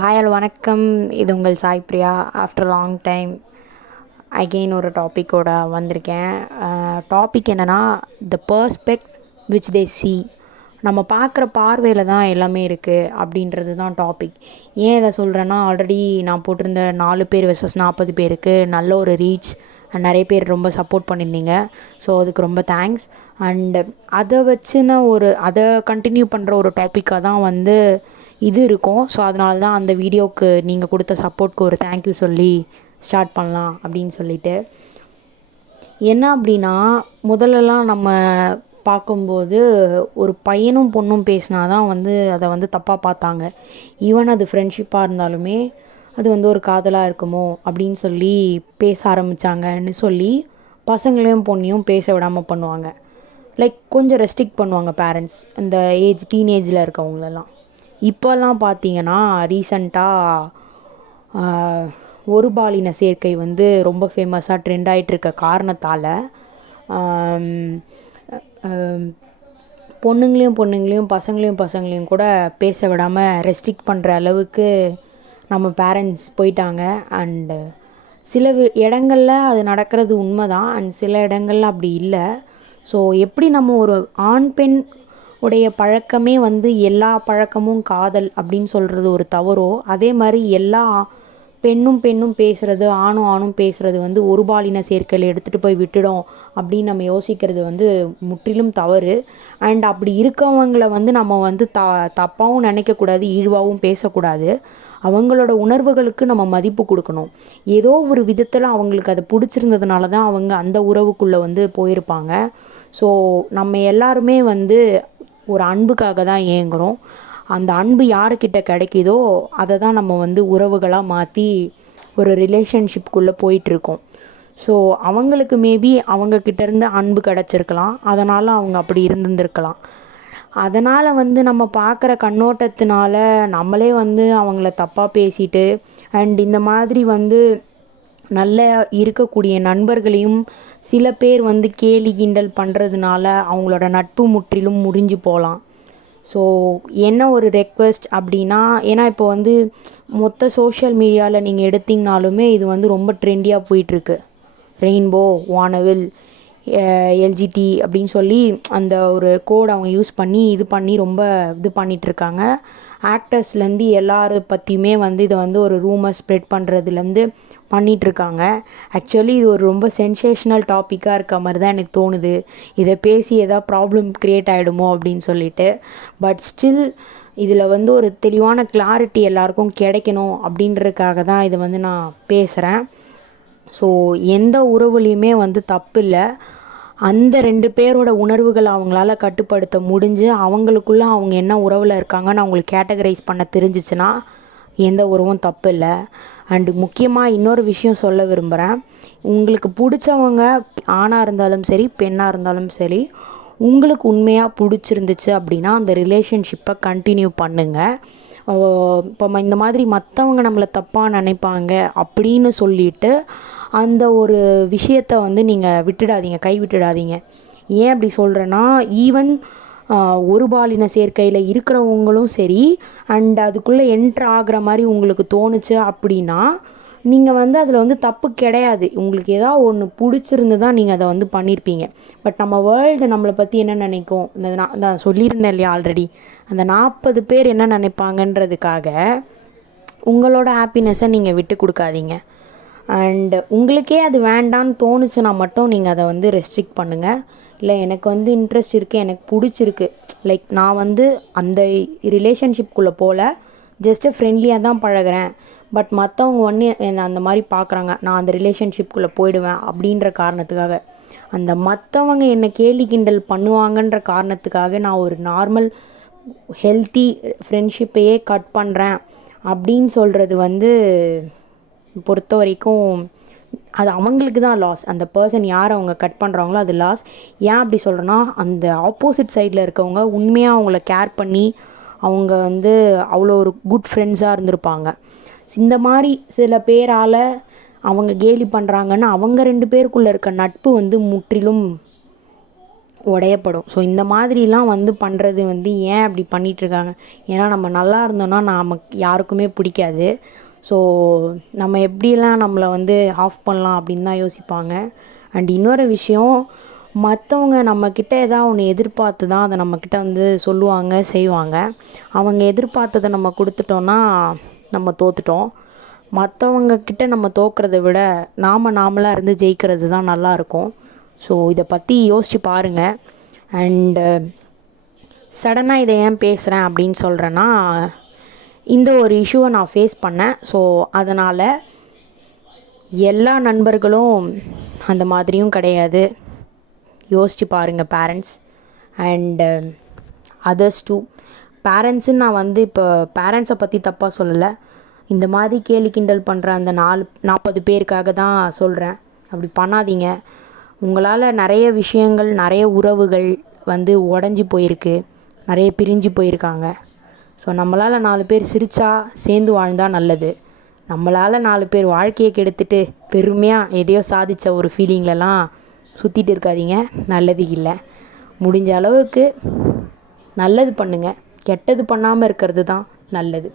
Hi hello வணக்கம். இது உங்கள் Sai Priya. After long time again ஒரு டாப்பிக்கோட வந்திருக்கேன். டாபிக் என்னென்னா, த பர்ஸ்பெக்ட் விச் தே சி. நம்ம பார்க்குற பார்வையில் தான் எல்லாமே இருக்குது அப்படின்றது தான் டாபிக். ஏன் இதை சொல்கிறேன்னா, ஆல்ரெடி நான் போட்டிருந்த 4 பேர் வெர்சஸ் 40 பேருக்கு நல்ல ஒரு ரீச், நிறைய பேர் ரொம்ப சப்போர்ட் பண்ணியிருந்தீங்க. ஸோ அதுக்கு ரொம்ப தேங்க்ஸ். அண்டு அதை கண்டினியூ பண்ணுற ஒரு டாப்பிக்காக தான் இது இருக்கும். ஸோ அதனால தான் அந்த வீடியோவுக்கு நீங்கள் கொடுத்த சப்போர்ட்க்கு ஒரு தேங்க்யூ சொல்லி ஸ்டார்ட் பண்ணலாம் அப்படின்னு சொல்லிட்டு. என்ன அப்படின்னா, முதல்லலாம் நம்ம பார்க்கும்போது ஒரு பையனும் பொண்ணும் பேசினா தான் அதை தப்பாக பார்த்தாங்க. ஈவன் அது ஃப்ரெண்ட்ஷிப்பாக இருந்தாலுமே அது ஒரு காதலாக இருக்குமோ அப்படின்னு சொல்லி பேச ஆரம்பித்தாங்கன்னு சொல்லி பசங்களையும் பொண்ணையும் பேச விடாமல் பண்ணுவாங்க. லைக் கொஞ்சம் ரெஸ்ட்ரிக்ட் பண்ணுவாங்க பேரண்ட்ஸ், இந்த டீனேஜில் இருக்கவங்களெல்லாம். இப்போல்லாம் பார்த்தீங்கன்னா, ரீசண்டாக ஒரு பாலின சேர்க்கை ரொம்ப ஃபேமஸாக ட்ரெண்ட் ஆகிட்டுருக்க காரணத்தால் பொண்ணுங்களையும் பசங்களையும் கூட பேச விடாமல் ரெஸ்ட்ரிக்ட் பண்ணுற அளவுக்கு நம்ம பேரண்ட்ஸ் போயிட்டாங்க. அண்டு சில இடங்களில் அது நடக்கிறது உண்மை தான், அண்ட் சில இடங்கள்ல அப்படி இல்லை. ஸோ எப்படி நம்ம ஒரு ஆண் பெண் உடைய பழக்கமே எல்லா பழக்கமும் காதல் அப்படின்னு சொல்கிறது ஒரு தவறோ, அதே மாதிரி எல்லா பெண்ணும் பேசுகிறது, ஆணும் பேசுகிறது ஒரு பாலின சேர்க்கையில் எடுத்துகிட்டு போய் விட்டுடும் அப்படின்னு நம்ம யோசிக்கிறது முற்றிலும் தவறு. அண்ட் அப்படி இருக்கவங்களை நம்ம தப்பாகவும் நினைக்கக்கூடாது, இழிவாகவும் பேசக்கூடாது. அவங்களோட உணர்வுகளுக்கு நம்ம மதிப்பு கொடுக்கணும். ஏதோ ஒரு விதத்தில் அவங்களுக்கு அது பிடிச்சிருந்ததுனால தான் அவங்க அந்த உறவுக்குள்ளே போயிருப்பாங்க. ஸோ நம்ம எல்லாருமே ஒரு அன்புக்காக தான் ஏங்குறோம். அந்த அன்பு யாருக்கிட்ட கிடைக்குதோ அதை தான் நம்ம உறவுகளாக மாற்றி ஒரு ரிலேஷன்ஷிப்குள்ளே போயிட்டுருக்கோம். ஸோ அவங்களுக்கு மேபி அவங்கக்கிட்டேருந்து அன்பு கிடச்சிருக்கலாம், அதனால் அவங்க அப்படி இருந்திருக்கலாம். அதனால் நம்ம பார்க்குற கண்ணோட்டத்தினால நம்மளே அவங்கள தப்பாக பேசிட்டு, அண்ட் இந்த மாதிரி நல்ல இருக்கக்கூடிய நண்பர்களையும் சில பேர் கேலி கிண்டல் பண்ணுறதுனால அவங்களோட நட்பு முற்றிலும் முறிஞ்சு போகலாம். ஸோ என்ன ஒரு ரெக்வெஸ்ட் அப்படின்னா, ஏன்னா இப்போ மொத்த சோஷியல் மீடியாவில் நீங்கள் எடுத்திங்கனாலுமே இது ரொம்ப ட்ரெண்டியாக போயிட்டுருக்கு. ரெயின்போ, வானவில், எல்ஜிடி அப்படின்னு சொல்லி அந்த ஒரு கோட் அவங்க யூஸ் பண்ணி ரொம்ப பண்ணிகிட்ருக்காங்க. ஆக்டர்ஸ்லேருந்து எல்லாரை பற்றியுமே இதை ஒரு ரூமர் ஸ்ப்ரெட் பண்ணுறதுலேருந்து பண்ணிகிட்ருக்காங்க. ஆக்சுவலி இது ஒரு ரொம்ப சென்சேஷ்னல் டாப்பிக்காக இருக்க மாதிரி தான் எனக்கு தோணுது. இதை பேசி எதாவது ப்ராப்ளம் க்ரியேட் ஆகிடுமோ அப்படின்னு சொல்லிட்டு. பட் ஸ்டில் இதில் ஒரு தெளிவான கிளாரிட்டி எல்லாருக்கும் கிடைக்கணும் அப்படின்றதுக்காக தான் இதை நான் பேசுகிறேன். ஸோ எந்த உறவுலையுமே தப்பு இல்லை. அந்த 2 பேரோட உணர்வுகளை அவங்களால கட்டுப்படுத்த முடிஞ்சு அவங்களுக்குள்ளே அவங்க என்ன உறவில் இருக்காங்கன்னு அவங்களுக்கு கேட்டகரைஸ் பண்ண தெரிஞ்சிச்சுன்னா எந்த உறவும் தப்பு இல்லை. அண்டு முக்கியமாக இன்னொரு விஷயம் சொல்ல விரும்புகிறேன். உங்களுக்கு பிடிச்சவங்க ஆணாக இருந்தாலும் சரி, பெண்ணாக இருந்தாலும் சரி, உங்களுக்கு உண்மையாக பிடிச்சிருந்துச்சு அப்படின்னா அந்த ரிலேஷன்ஷிப்பை கண்டினியூ பண்ணுங்கள். இப்போ இந்த மாதிரி மற்றவங்க நம்மளை தப்பாக நினைப்பாங்க அப்படின்னு சொல்லிட்டு அந்த ஒரு விஷயத்தை நீங்கள் விட்டுடாதீங்க, கைவிட்டுடாதீங்க. ஏன் அப்படி சொல்கிறேன்னா, ஈவன் ஒரு பாலின சேர்க்கையில் இருக்கிறவங்களும் சரி, அண்ட் அதுக்குள்ளே என்ட்ரு ஆகிற மாதிரி உங்களுக்கு தோணுச்சு அப்படின்னா நீங்கள் அதில் தப்பு கிடையாது. உங்களுக்கு ஏதாவது ஒன்று பிடிச்சிருந்து தான் நீங்கள் அதை பண்ணியிருப்பீங்க. பட் நம்ம வேர்ல்டு நம்மளை பற்றி என்ன நினைக்கும், நான் சொல்லியிருந்தேன் இல்லையா ஆல்ரெடி, அந்த 40 பேர் என்ன நினைப்பாங்கன்றதுக்காக உங்களோட ஹாப்பினஸை நீங்கள் விட்டு கொடுக்காதீங்க. அண்டு உங்களுக்கே அது வேண்டான்னு தோணுச்சுன்னா மட்டும் நீங்கள் அதை ரெஸ்ட்ரிக்ட் பண்ணுங்கள். இல்லை எனக்கு இன்ட்ரெஸ்ட் இருக்குது, எனக்கு பிடிச்சிருக்கு, லைக் நான் அந்த ரிலேஷன்ஷிப்குள்ளே போல் ஜஸ்ட்டு ஃப்ரெண்ட்லியாக தான் பழகிறேன், பட் மற்றவங்க என்னை அந்த மாதிரி பார்க்குறாங்க, நான் அந்த ரிலேஷன்ஷிப்குள்ளே போயிடுவேன் அப்படின்ற காரணத்துக்காக, அந்த மற்றவங்க என்னை கேலி கிண்டல் பண்ணுவாங்கன்ற காரணத்துக்காக நான் ஒரு நார்மல் ஹெல்த்தி ஃப்ரெண்ட்ஷிப்பையே கட் பண்ணுறேன் அப்படின்னு சொல்கிறது பொறுத்த வரைக்கும் அது அவங்களுக்கு தான் லாஸ். அந்த பர்சன் யார் அவங்க கட் பண்ணுறாங்களோ அது லாஸ். ஏன் அப்படி சொல்கிறேன்னா, அந்த ஆப்போசிட் சைடில் இருக்கவங்க உண்மையாக அவங்கள கேர் பண்ணி அவங்க அவ்வளோ ஒரு குட் ஃப்ரெண்ட்ஸாக இருந்திருப்பாங்க. இந்த மாதிரி சில பேரால் அவங்க கேலி பண்ணுறாங்கன்னா அவங்க 2 பேருக்குள்ளே இருக்க நட்பு முற்றிலும் உடையப்படும். ஸோ இந்த மாதிரிலாம் வந்து பண்ணுறது வந்து ஏன் அப்படி பண்ணிகிட்ருக்காங்க? ஏன்னா நம்ம நல்லா இருந்தோன்னா நமக்கு யாருக்குமே பிடிக்காது. ஸோ நம்ம எப்படிலாம் நம்மளை வந்து ஆஃப் பண்ணலாம் அப்படின்னு தான் யோசிப்பாங்க. அண்ட் இன்னொரு விஷயம், மற்றவங்க நம்மக்கிட்ட ஏதாவது ஒன்று எதிர்பார்த்து தான் அதை நம்மக்கிட்ட வந்து சொல்லுவாங்க, செய்வாங்க. அவங்க எதிர்பார்த்ததை நம்ம கொடுத்துட்டோன்னா நம்ம தோற்றுட்டோம். மற்றவங்கக்கிட்ட நம்ம தோற்கிறத விட நாமளாக இருந்து ஜெயிக்கிறது தான் நல்லாயிருக்கும். ஸோ இதை பற்றி யோசித்து பாருங்கள். அண்டு சடனாக இதை ஏன் பேசுகிறேன் அப்படின்னு சொல்கிறேன்னா, இந்த ஒரு இஷ்யூவை நான் ஃபேஸ் பண்ணேன். ஸோ அதனால் எல்லா நண்பர்களும் அந்த மாதிரியும் கிடையாது. யோசித்து பாருங்கள் பேரண்ட்ஸ் அண்டு அதர்ஸ் டூ. பேரண்ட்ஸுன்னு நான் வந்து இப்போ பேரண்ட்ஸை பற்றி தப்பாக சொல்லலை. இந்த மாதிரி கேலி கிண்டல் பண்ணுற அந்த 40 பேருக்காக தான் சொல்கிறேன். அப்படி பண்ணாதீங்க. உங்களால் நிறைய விஷயங்கள், நிறைய உறவுகள் வந்து உடஞ்சி போயிருக்கு, நிறைய பிரிஞ்சு போயிருக்காங்க. ஸோ நம்மளால் 4 பேர் சிரித்தா சேர்ந்து வாழ்ந்தால் நல்லது. நம்மளால் 4 பேர் வாழ்க்கையை கெடுத்துட்டு பெருமையாக எதையோ சாதித்த ஒரு ஃபீலிங்லலாம் சுற்றிட்டு இருக்காதீங்க, நல்லது இல்லை. முடிஞ்ச அளவுக்கு நல்லது பண்ணுங்கள், கெட்டது பண்ணாமல் இருக்கிறது தான் நல்லது.